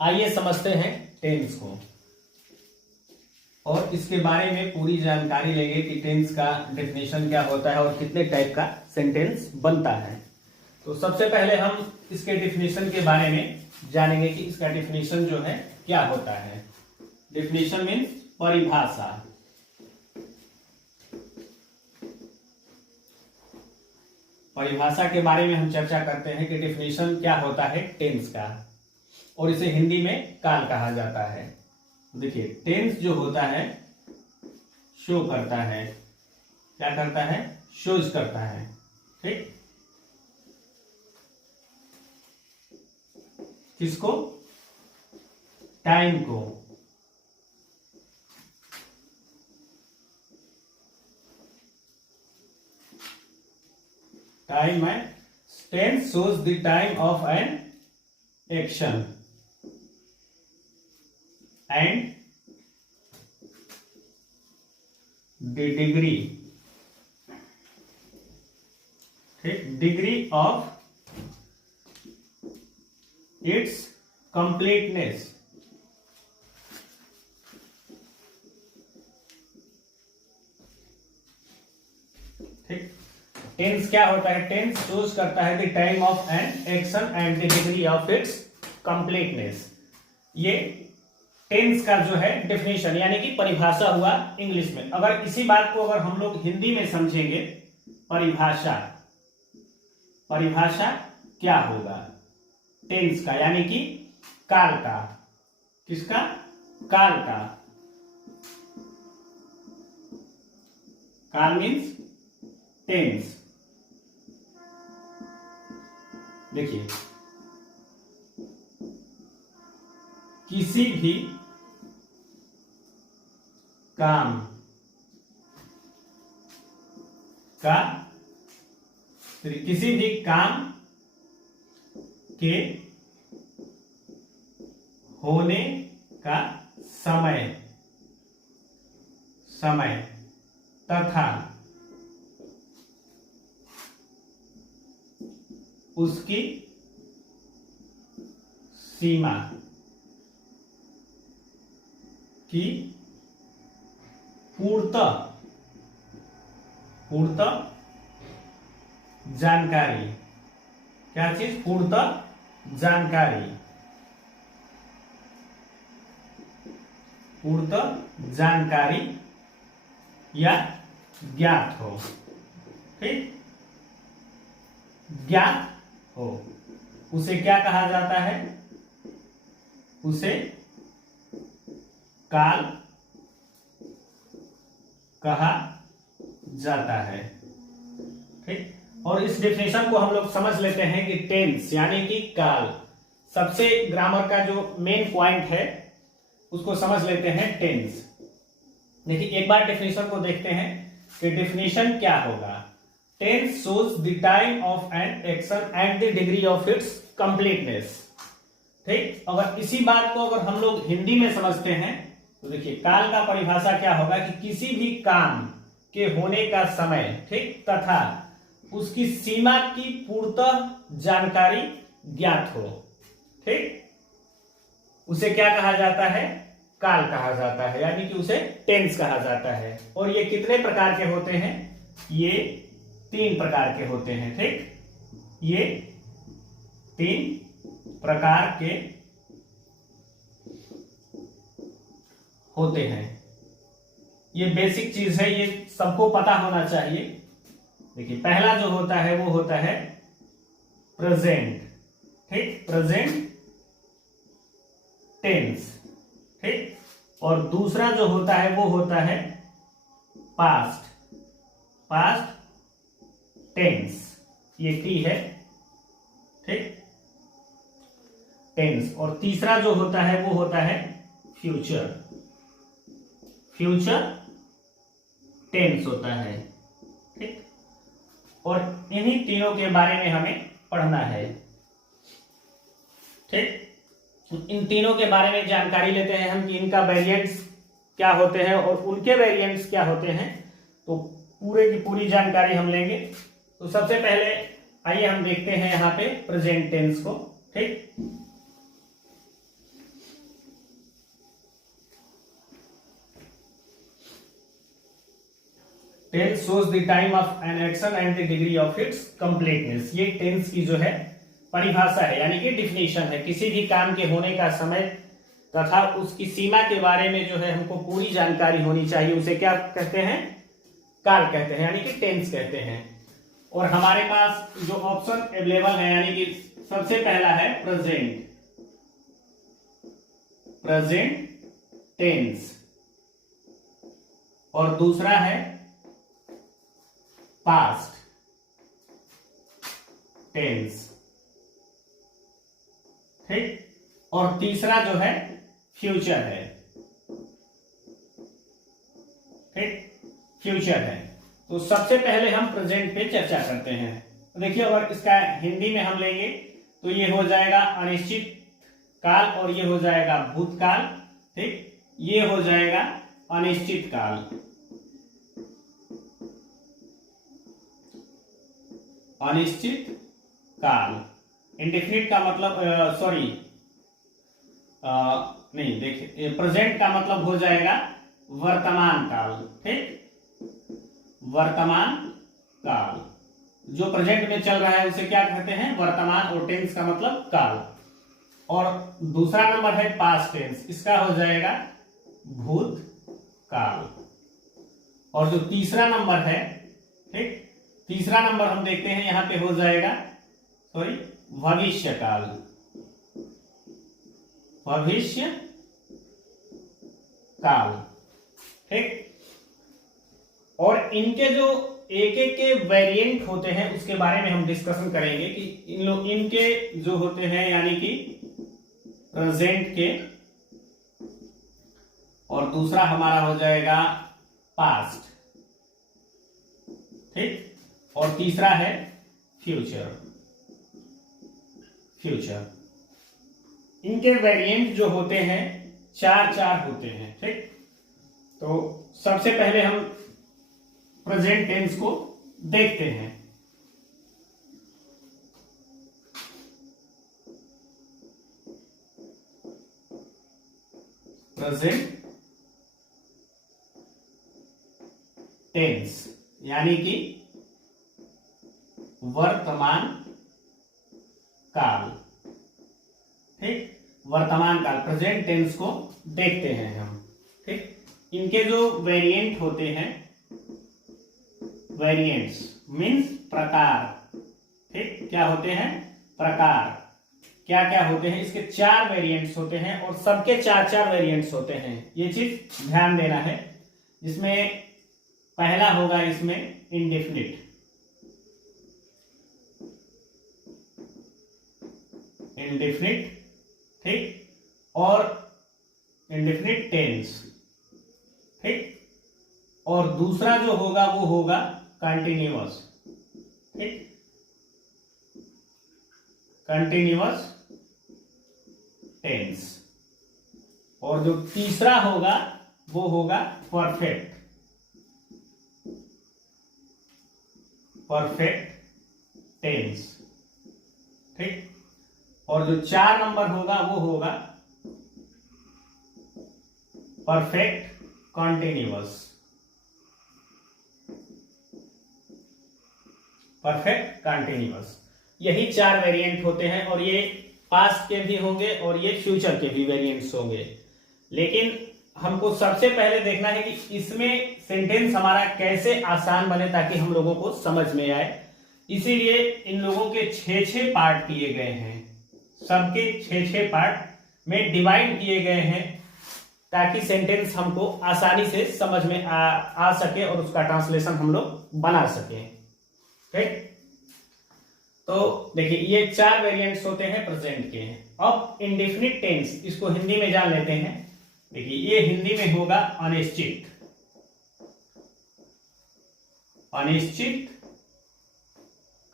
आइए समझते हैं टेंस को और इसके बारे में पूरी जानकारी लेंगे कि टेंस का डेफिनेशन क्या होता है और कितने टाइप का सेंटेंस बनता है। तो सबसे पहले हम इसके डेफिनेशन के बारे में जानेंगे कि इसका डेफिनेशन जो है क्या होता है। डेफिनेशन मीन्स परिभाषा। परिभाषा के बारे में हम चर्चा करते हैं कि डेफिनेशन क्या होता है टेंस का, और इसे हिंदी में काल कहा जाता है। देखिए, टेंस जो होता है शो करता है, क्या करता है, शोज करता है। ठीक, किसको, टाइम को। टाइम है, tense shows the time of an action and the degree, ठीक, degree of its completeness। ठीक, टेंस क्या होता है, टेंस चूज करता है the time of an action and the degree of its completeness. ये टेंस का जो है डेफिनेशन यानी कि परिभाषा हुआ इंग्लिश में। अगर इसी बात को अगर हम लोग हिंदी में समझेंगे, परिभाषा, परिभाषा क्या होगा टेंस का, यानी कि काल का। किसका, काल का। काल मीन्स टेंस। देखिए, किसी भी काम का, किसी भी काम के होने का समय, समय तथा उसकी सीमा की पूर्णतः जानकारी। क्या चीज, पूर्णतः जानकारी, पूर्णतः जानकारी या ज्ञात हो। ठीक, ज्ञात हो, उसे क्या कहा जाता है, उसे काल कहा जाता है। ठीक, और इस डेफिनेशन को हम लोग समझ लेते हैं कि टेंस यानी कि काल, सबसे ग्रामर का जो मेन पॉइंट है उसको समझ लेते हैं टेंस। देखिए, एक बार डेफिनेशन को देखते हैं कि डेफिनेशन क्या होगा। Tense shows the time of an action and the degree of its completeness। ठीक, अगर इसी बात को अगर हम लोग हिंदी में समझते हैं तो देखिए, काल का परिभाषा क्या होगा कि किसी भी काम के होने का समय, ठीक, तथा उसकी सीमा की पूर्णतः जानकारी ज्ञात हो। ठीक, उसे क्या कहा जाता है, काल कहा जाता है, यानी कि उसे टेंस कहा जाता है। और ये कितने प्रकार के होते हैं, ये 3 प्रकार के होते हैं। ठीक, ये 3 प्रकार के होते हैं। ये बेसिक चीज है, ये सबको पता होना चाहिए। देखिए, पहला जो होता है वो होता है प्रेजेंट। ठीक, प्रेजेंट टेंस। ठीक, और दूसरा जो होता है वो होता है पास्ट, पास्ट टेंस। ये टी है। ठीक, टेंस। और तीसरा जो होता है वो होता है फ्यूचर, फ्यूचर टेंस होता है। ठीक, और इन्हीं तीनों के बारे में हमें पढ़ना है। ठीक, इन तीनों के बारे में जानकारी लेते हैं हम कि इनका वेरिएंट्स क्या होते हैं और उनके वेरिएंट्स क्या होते हैं। तो पूरे की पूरी जानकारी हम लेंगे। तो सबसे पहले आइए हम देखते हैं यहाँ पे प्रेजेंट टेंस को। ठीक, tense shows the time of an action and the degree of its completeness. ये टेंस की जो है परिभाषा है, यानी कि डिफिनेशन है। किसी भी काम के होने का समय तथा उसकी सीमा के बारे में जो है हमको पूरी जानकारी होनी चाहिए। उसे क्या कहते हैं? काल कहते हैं, यानी कि टेंस कहते हैं। और हमारे पास जो ऑप्शन अवेलेबल है, यानी कि सबसे पहला है प्रेजेंट, प्रेजेंट टेंस, और दूसरा है पास्ट टेंस, ठीक, और तीसरा जो है फ्यूचर है, ठीक, फ्यूचर है। तो सबसे पहले हम प्रेजेंट पे चर्चा करते हैं। देखिए, अगर इसका हिंदी में हम लेंगे तो ये हो जाएगा अनिश्चित काल, और ये हो जाएगा भूतकाल, ठीक, ये हो जाएगा अनिश्चित काल, अनिश्चित काल। इंडेफिनिट का मतलब नहीं, देखिए प्रेजेंट का मतलब हो जाएगा वर्तमान काल, ठीक, वर्तमान काल। जो प्रेजेंट में चल रहा है उसे क्या कहते हैं? वर्तमान, और टेंस का मतलब काल। और दूसरा नंबर है पास्ट टेंस, इसका हो जाएगा भूतकाल। और जो तीसरा नंबर है, ठीक, तीसरा नंबर हम देखते हैं यहां पे हो जाएगा भविष्य काल, भविष्य काल, ठीक। और इनके जो एक एक के वेरिएंट होते हैं उसके बारे में हम डिस्कशन करेंगे कि इनके जो होते हैं, यानी कि प्रेजेंट के, और दूसरा हमारा हो जाएगा पास्ट, ठीक, और तीसरा है फ्यूचर, फ्यूचर। इनके वेरिएंट जो होते हैं चार चार होते हैं, ठीक। तो सबसे पहले हम प्रेजेंट टेंस को देखते हैं। प्रेजेंट टेंस यानी कि वर्तमान काल, ठीक, वर्तमान काल, प्रेजेंट टेंस को देखते हैं हम, ठीक। इनके जो वेरिएंट होते हैं, वेरिएंट्स मीन्स प्रकार, ठीक, क्या होते हैं? प्रकार। क्या क्या होते हैं? इसके चार वेरिएंट्स होते हैं, और सबके चार चार वेरिएंट्स होते हैं। ये चीज ध्यान देना है। जिसमें पहला होगा इसमें इंडेफिनिट, इंडेफिनिट, ठीक, और इंडेफिनिट टेंस, ठीक, और दूसरा जो होगा वो होगा कंटिन्यूअस, ठीक, कंटिन्यूअस टेंस, और जो तीसरा होगा वो होगा परफेक्ट, परफेक्ट टेंस, ठीक, और जो 4 नंबर होगा वो होगा परफेक्ट कॉन्टिन्यूअस, परफेक्ट कॉन्टिन्यूअस। यही 4 वेरिएंट होते हैं, और ये पास्ट के भी होंगे और ये फ्यूचर के भी वेरिएंट्स होंगे। लेकिन हमको सबसे पहले देखना है कि इसमें सेंटेंस हमारा कैसे आसान बने ताकि हम लोगों को समझ में आए। इसीलिए इन लोगों के 6-6 पार्ट किए गए हैं, सबके 6-6 पार्ट में डिवाइड किए गए हैं ताकि सेंटेंस हमको आसानी से समझ में आ सके और उसका ट्रांसलेशन हम लोग बना सके, ठीक। तो देखिए, ये 4 वेरिएंट्स होते हैं प्रेजेंट के। अब इंडेफिनिट टेंस, इसको हिंदी में जान लेते हैं। देखिए, ये हिंदी में होगा अनिश्चित, अनिश्चित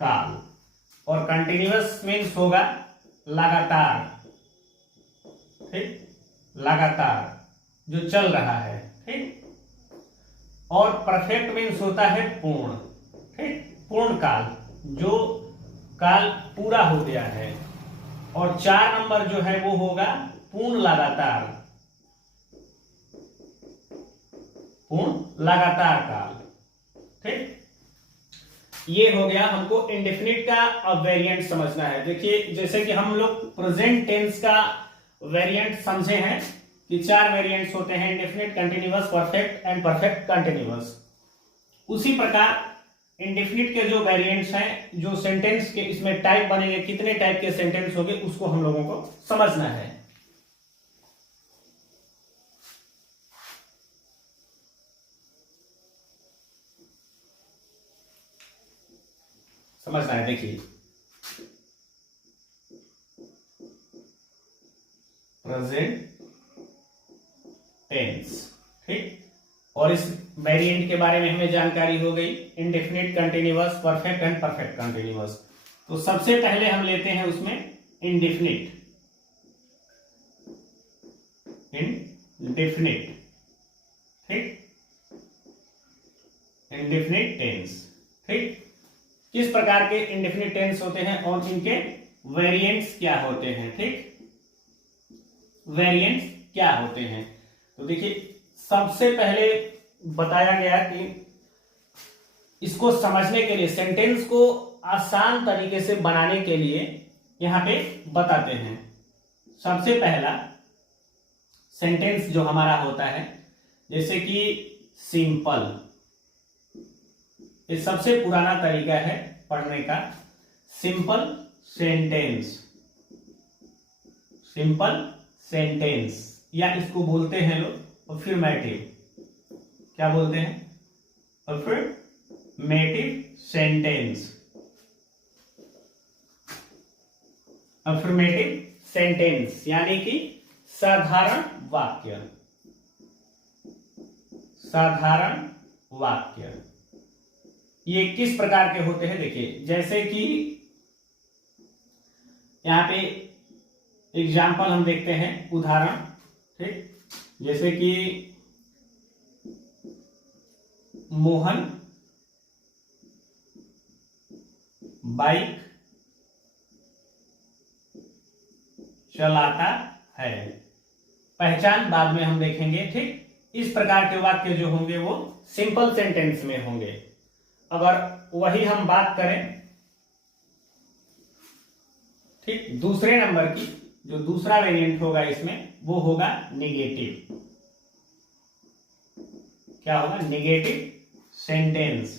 काल, और कंटिन्यूअस मीन्स होगा लगातार, ठीक, लगातार जो चल रहा है, ठीक, और परफेक्ट मीन्स होता है पूर्ण, ठीक, पूर्ण काल, जो काल पूरा हो गया है। और 4 नंबर जो है वो होगा पूर्ण लगातार, पूर्ण लगातार काल, ठीक, ये हो गया। हमको इंडेफिनिट का वेरिएंट समझना है। देखिए जैसे कि हम लोग प्रेजेंट टेंस का वेरिएंट समझे हैं कि 4 वेरिएंट्स होते हैं, indefinite, continuous, perfect and perfect continuous. उसी प्रकार इंडेफिनिट के जो वेरिएंट्स हैं, जो सेंटेंस के इसमें टाइप बनेंगे, कितने टाइप के सेंटेंस होंगे, उसको हम लोगों को समझना है। समझना है। देखिए प्रेजेंट टेंस, ठीक, और इस वेरिएंट के बारे में हमें जानकारी हो गई, indefinite, continuous, perfect and perfect continuous. तो सबसे पहले हम लेते हैं उसमें इंडेफिनिट। इंडेफिनिट, ठीक, इंडेफिनिट टेंस, ठीक। किस प्रकार के इंडेफिनिट टेंस होते हैं और इनके वेरिएंट्स क्या होते हैं, ठीक, वेरिएंट्स क्या होते हैं। तो देखिए सबसे पहले बताया गया कि इसको समझने के लिए, सेंटेंस को आसान तरीके से बनाने के लिए यहां पे बताते हैं। सबसे पहला सेंटेंस जो हमारा होता है, जैसे कि सिंपल, ये सबसे पुराना तरीका है पढ़ने का। सिंपल सेंटेंस, सिंपल सेंटेंस, या इसको बोलते हैं लोग अफर्मेटिव। क्या बोलते हैं? Affirmative sentence. अफर्मेटिव सेंटेंस यानी कि साधारण वाक्य। साधारण वाक्य ये किस प्रकार के होते हैं? देखिए जैसे कि यहां पे एग्जाम्पल हम देखते हैं, उदाहरण, ठीक, जैसे कि मोहन बाइक चलाता है। पहचान बाद में हम देखेंगे, ठीक। इस प्रकार के वाक्य जो होंगे वो सिंपल सेंटेंस में होंगे। अगर वही हम बात करें, ठीक, दूसरे नंबर की, जो दूसरा वेरिएंट होगा इसमें वो होगा निगेटिव। क्या होगा? निगेटिव सेंटेंस,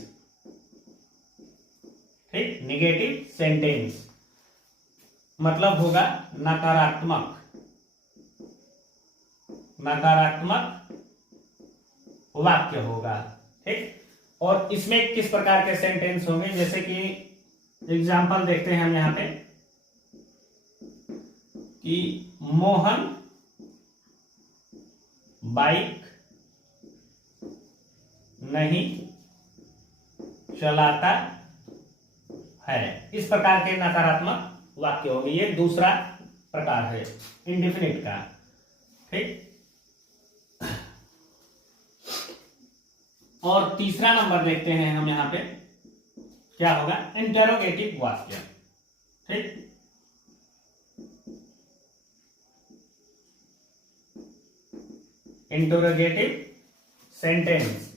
ठीक। निगेटिव सेंटेंस मतलब होगा नकारात्मक, नकारात्मक वाक्य होगा, ठीक। और इसमें किस प्रकार के सेंटेंस होंगे? जैसे कि एग्जाम्पल देखते हैं हम यहां पे कि मोहन बाइक नहीं चलाता है। इस प्रकार के नकारात्मक वाक्य होंगे। ये दूसरा प्रकार है इंडेफिनिट का, ठीक। और तीसरा नंबर देखते हैं हम यहां पे, क्या होगा? इंटेरोगेटिव वाक्य, ठीक। इंटेरोगेटिव सेंटेंस,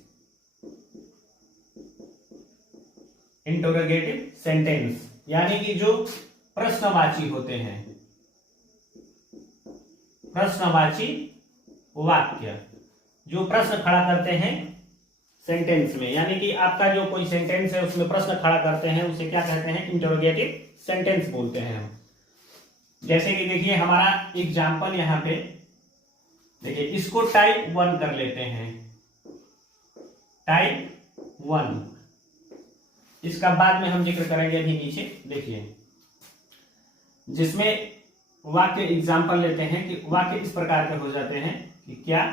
इंटेरोगेटिव सेंटेंस यानी कि जो प्रश्नवाची होते हैं, प्रश्नवाची वाक्य, जो प्रश्न खड़ा करते हैं सेंटेंस में, यानी कि आपका जो कोई सेंटेंस है उसमें प्रश्न खड़ा करते हैं, उसे क्या कहते हैं? इंटेरोगेटिव सेंटेंस बोलते हैं हम। जैसे कि देखिए हमारा एग्जाम्पल यहां पे, देखिए इसको टाइप 1 कर लेते हैं, टाइप 1। इसका बाद में हम जिक्र करेंगे अभी नीचे। देखिए जिसमें वाक्य एग्जाम्पल लेते हैं कि वाक्य इस प्रकार के हो जाते हैं कि क्या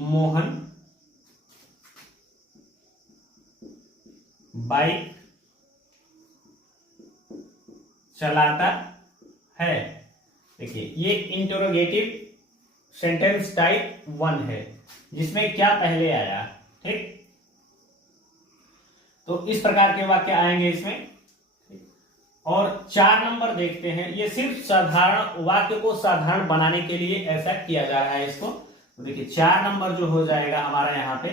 मोहन बाइक चलाता है। देखिए ये इंटेरोगेटिव सेंटेंस टाइप 1 है, जिसमें क्या पहले आया, ठीक। तो इस प्रकार के वाक्य आएंगे इसमें। और 4 नंबर देखते हैं, ये सिर्फ साधारण वाक्य को साधारण बनाने के लिए ऐसा किया जा रहा है इसको। तो देखिए 4 नंबर जो हो जाएगा हमारा यहाँ पे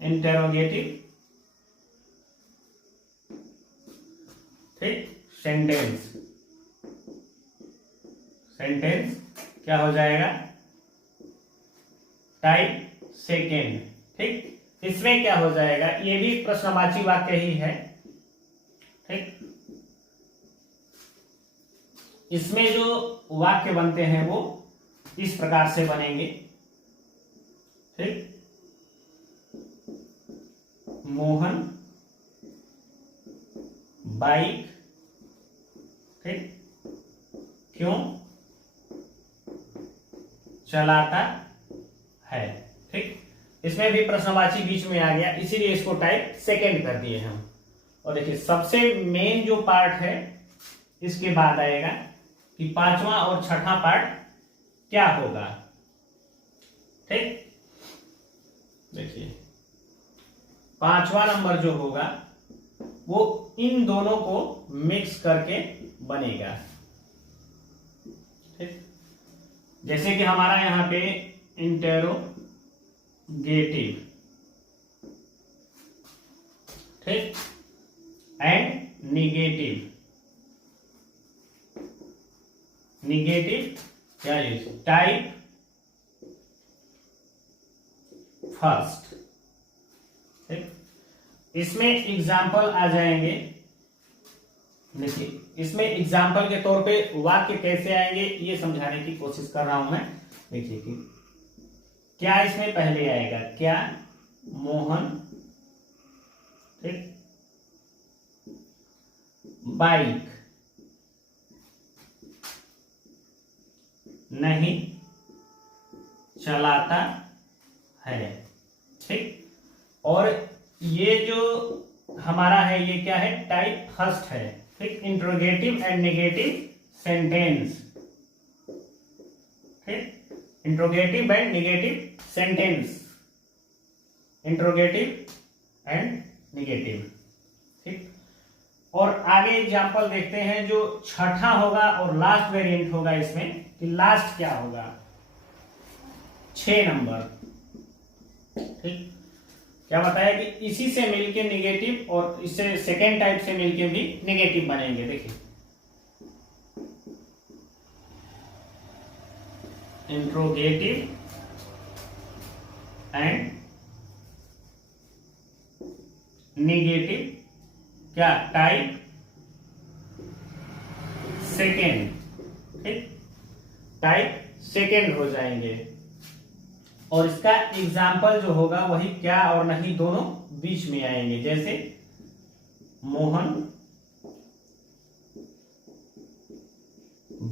इंटेरोगेटिव ठीक सेंटेंस, सेंटेंस क्या हो जाएगा, टाइप सेकेंड। ठीक, इसमें क्या हो जाएगा, ये भी प्रश्नवाची वाक्य ही है। ठीक, इसमें जो वाक्य बनते हैं वो इस प्रकार से बनेंगे। ठीक, मोहन बाइक ठीक क्यों चलाता है। ठीक, इसमें भी प्रश्नवाची बीच में आ गया, इसीलिए इसको टाइप सेकेंड कर दिए हम। और देखिए सबसे मेन जो पार्ट है इसके बाद आएगा कि पांचवा और छठा पार्ट क्या होगा। ठीक, देखिए पांचवा नंबर जो होगा वो इन दोनों को मिक्स करके बनेगा। ठीक, जैसे कि हमारा यहां पे इंटेरोगेटिव ठीक एंड निगेटिव, निगेटिव क्या है, टाइप फर्स्ट। ठीक, इसमें एग्जाम्पल आ जाएंगे। देखिए इसमें एग्जाम्पल के तौर पे वाक्य कैसे आएंगे ये समझाने की कोशिश कर रहा हूं मैं। देखिए कि क्या इसमें पहले आएगा, क्या मोहन ठीक बाइक नहीं चलाता है। ठीक, और ये जो हमारा है ये क्या है, टाइप फर्स्ट है। ठीक, इंट्रोगेटिव एंड नेगेटिव सेंटेंस। ठीक, interrogative and negative sentence, interrogative and negative. ठीक, और आगे एग्जाम्पल देखते हैं जो छठा होगा और लास्ट वेरिएंट होगा इसमें, कि लास्ट क्या होगा, 6 नंबर। ठीक, क्या बताया कि इसी से मिलके नेगेटिव और इससे सेकेंड टाइप से मिलके भी नेगेटिव बनेंगे। देखिए इंट्रोगेटिव एंड नेगेटिव क्या, टाइप सेकेंड। ठीक, टाइप सेकेंड हो जाएंगे। और इसका एग्जाम्पल जो होगा वही क्या और नहीं दोनों बीच में आएंगे। जैसे मोहन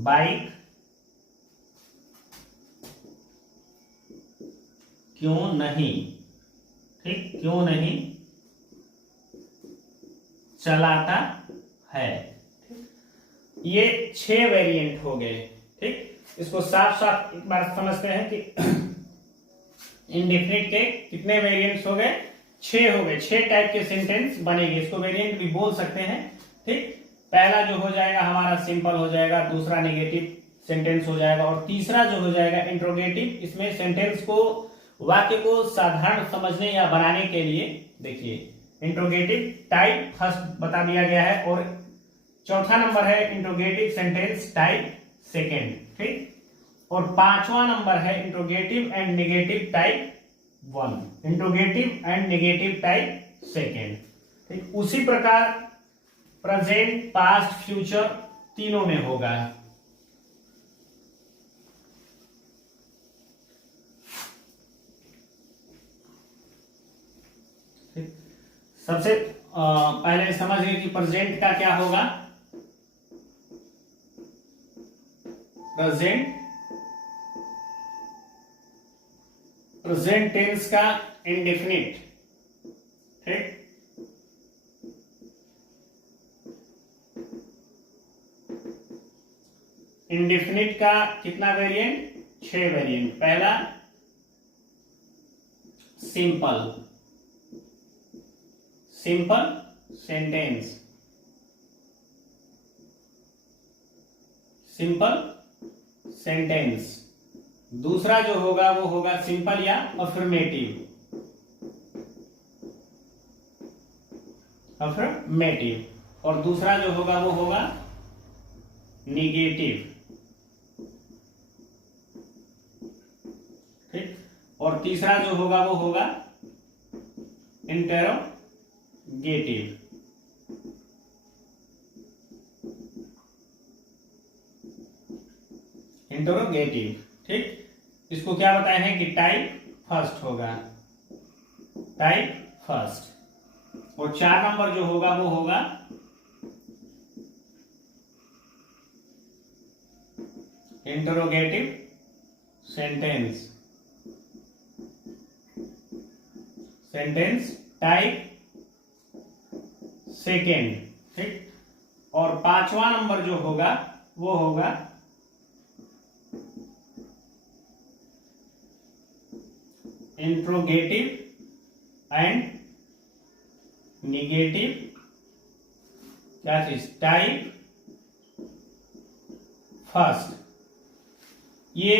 बाइक क्यों नहीं ठीक क्यों नहीं चलाता है। ये 6 वेरिएंट हो गए। ठीक, इसको साफ साफ एक बार समझते हैं कि इंडेफिनिट के कितने वेरिएंट्स हो गए, 6 हो गए। 6 टाइप के सेंटेंस बनेंगे, इसको वेरिएंट भी बोल सकते हैं। ठीक, पहला जो हो जाएगा हमारा सिंपल हो जाएगा, दूसरा नेगेटिव सेंटेंस हो जाएगा, और तीसरा जो हो जाएगा इंट्रोगेटिव। इसमें सेंटेंस को, वाक्य को साधारण समझने या बनाने के लिए देखिए इंट्रोगेटिव टाइप फर्स्ट बता दिया गया है, और चौथा नंबर है इंट्रोगेटिव सेंटेंस टाइप सेकेंड। ठीक, और पांचवा नंबर है interrogative and negative type 1, interrogative and negative type second. ठीक, उसी प्रकार प्रेजेंट पास्ट फ्यूचर तीनों में होगा। ठीक, सबसे पहले समझिए कि प्रेजेंट का क्या होगा। प्रेजेंट टेंस का इंडेफिनिट। ठीक, इंडेफिनिट का कितना वेरिएंट, 6 वेरिएंट। पहला simple, simple sentence, simple sentence. दूसरा जो होगा वो होगा सिंपल या अफर्मेटिव, अफर्मेटिव। और दूसरा जो होगा वो होगा निगेटिव। ठीक, और तीसरा जो होगा वो होगा इंटेरोगेटिव। इंटेरोगेटिव, ठीक। इसको क्या बताए हैं कि टाइप फर्स्ट होगा, टाइप फर्स्ट। और 4 नंबर जो होगा वो होगा interrogative sentence, sentence type second. ठीक, और 5वां नंबर जो होगा वो होगा इंट्रोगेटिव एंड निगेटिव, क्या चीज, टाइप फर्स्ट। ये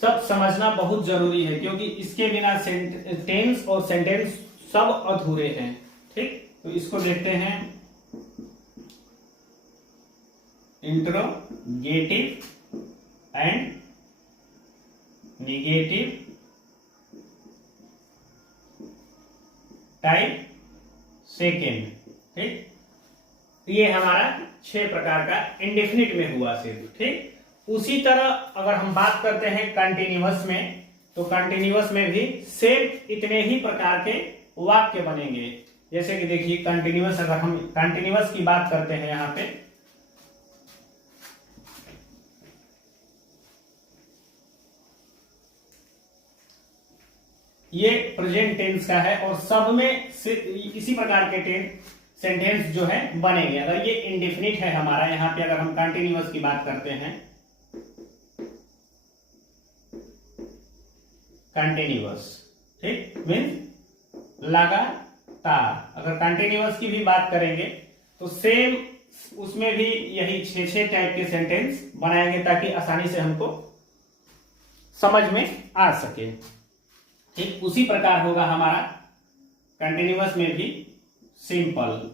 सब समझना बहुत जरूरी है क्योंकि इसके बिना टेंस और सेंटेंस सब अधूरे हैं। ठीक, तो इसको देखते हैं। Interrogative and negative type second. ठीक, ये हमारा 6 प्रकार का इंडेफिनिट में हुआ सिर्फ। ठीक, उसी तरह अगर हम बात करते हैं कंटिन्यूअस में, तो कंटिन्यूअस में भी सेम इतने ही प्रकार के वाक्य बनेंगे। जैसे कि देखिए कंटिन्यूअस, अगर हम कंटिन्यूअस की बात करते हैं यहां पे, ये प्रेजेंट टेंस का है और सब में इसी प्रकार के सेंटेंस जो है बनेंगे। अगर ये इंडेफिनिट है हमारा, यहां पे अगर हम कंटिन्यूअस की बात करते हैं, कंटिन्यूअस, ठीक, मीन्स लगातार। अगर कंटिन्यूअस की भी बात करेंगे तो सेम उसमें भी यही 6 टाइप के सेंटेंस बनाएंगे ताकि आसानी से हमको समझ में आ सके। ठीक, उसी प्रकार होगा हमारा कंटिन्यूअस में भी सिंपल,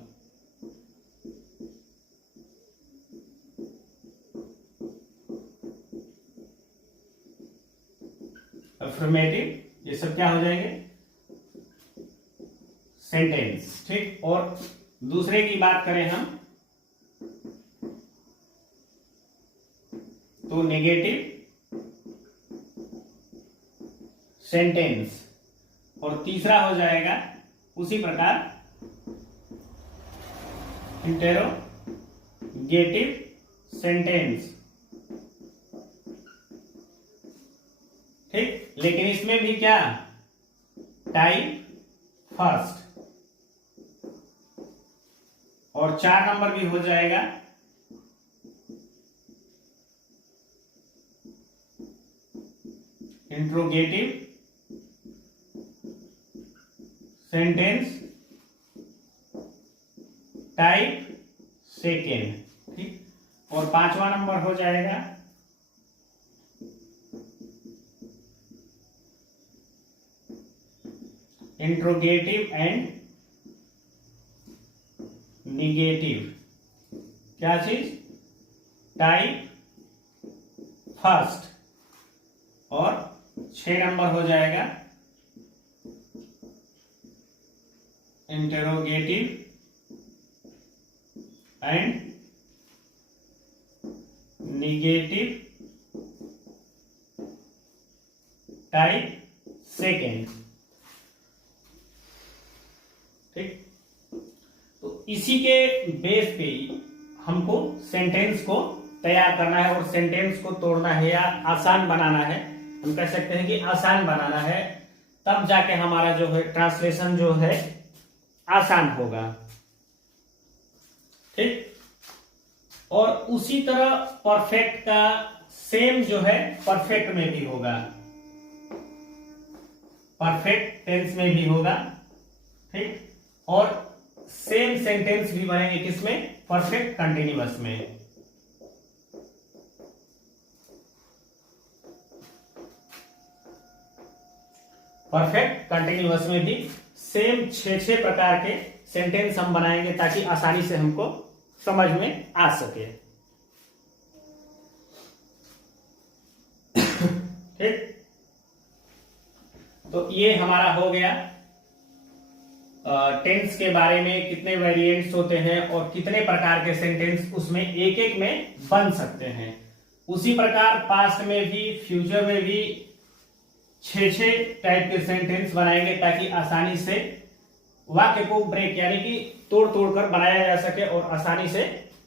अफर्मेटिव, ये सब क्या हो जाएंगे, सेंटेंस। ठीक, और दूसरे की बात करें हम तो नेगेटिव सेंटेंस, और तीसरा हो जाएगा उसी प्रकार इंटेरोगेटिव सेंटेंस। ठीक, लेकिन इसमें भी क्या, टाइप फर्स्ट। और 4 नंबर भी हो जाएगा इंट्रोगेटिव सेंटेंस टाइप सेकेंड। ठीक, और 5वां नंबर हो जाएगा इंट्रोगेटिव एंड निगेटिव, क्या चीज, टाइप फर्स्ट। और 6 नंबर हो जाएगा interrogative and negative type second. ठीक, तो इसी के बेस पे हमको सेंटेंस को तैयार करना है और सेंटेंस को तोड़ना है या आसान बनाना है। हम कह सकते हैं कि आसान बनाना है, तब जाके हमारा जो है ट्रांसलेशन जो है आसान होगा। ठीक, और उसी तरह परफेक्ट का सेम जो है परफेक्ट में भी होगा, परफेक्ट टेंस में भी होगा। ठीक, और सेम सेंटेंस भी बनेंगे किसमें, परफेक्ट कंटिन्यूअस में। परफेक्ट कंटिन्यूअस में भी सेम 6 प्रकार के सेंटेंस हम बनाएंगे ताकि आसानी से हमको समझ में आ सके। ठीक, तो ये हमारा हो गया टेंस के बारे में, कितने वेरिएंट्स होते हैं और कितने प्रकार के सेंटेंस उसमें एक एक में बन सकते हैं। उसी प्रकार पास्ट में भी, फ्यूचर में भी 6 टाइप के सेंटेंस बनाएंगे ताकि आसानी से वाक्य को ब्रेक यानी कि तोड़ तोड़ कर बनाया जा सके और आसानी से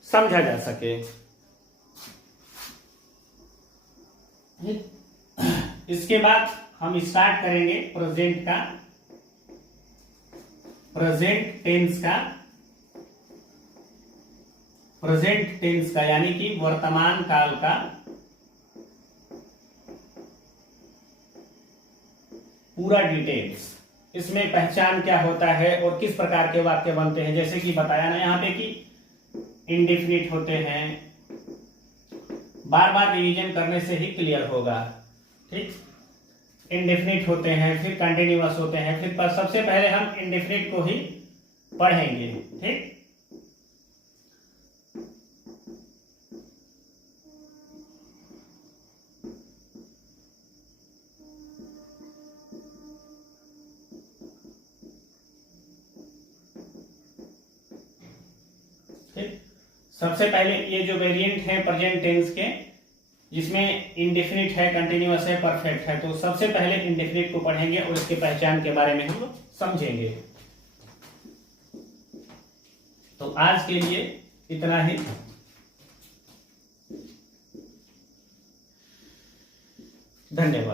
समझा जा सके। इसके बाद हम स्टार्ट करेंगे प्रेजेंट टेंस का यानी कि वर्तमान काल का पूरा डिटेल्स। इसमें पहचान क्या होता है और किस प्रकार के वाक्य बनते हैं, जैसे कि बताया ना यहाँ पे कि इंडेफिनिट होते हैं, बार बार रिवीजन करने से ही क्लियर होगा। ठीक, इंडेफिनिट होते हैं, फिर कंटिन्यूअस होते हैं, फिर पर सबसे पहले हम इंडेफिनिट को ही पढ़ेंगे। ठीक, सबसे पहले ये जो वेरिएंट है प्रेजेंट टेंस के, जिसमें इंडेफिनिट है, कंटिन्यूअस है, परफेक्ट है, तो सबसे पहले इंडेफिनिट को पढ़ेंगे और इसके पहचान के बारे में हम समझेंगे। तो आज के लिए इतना ही। धन्यवाद।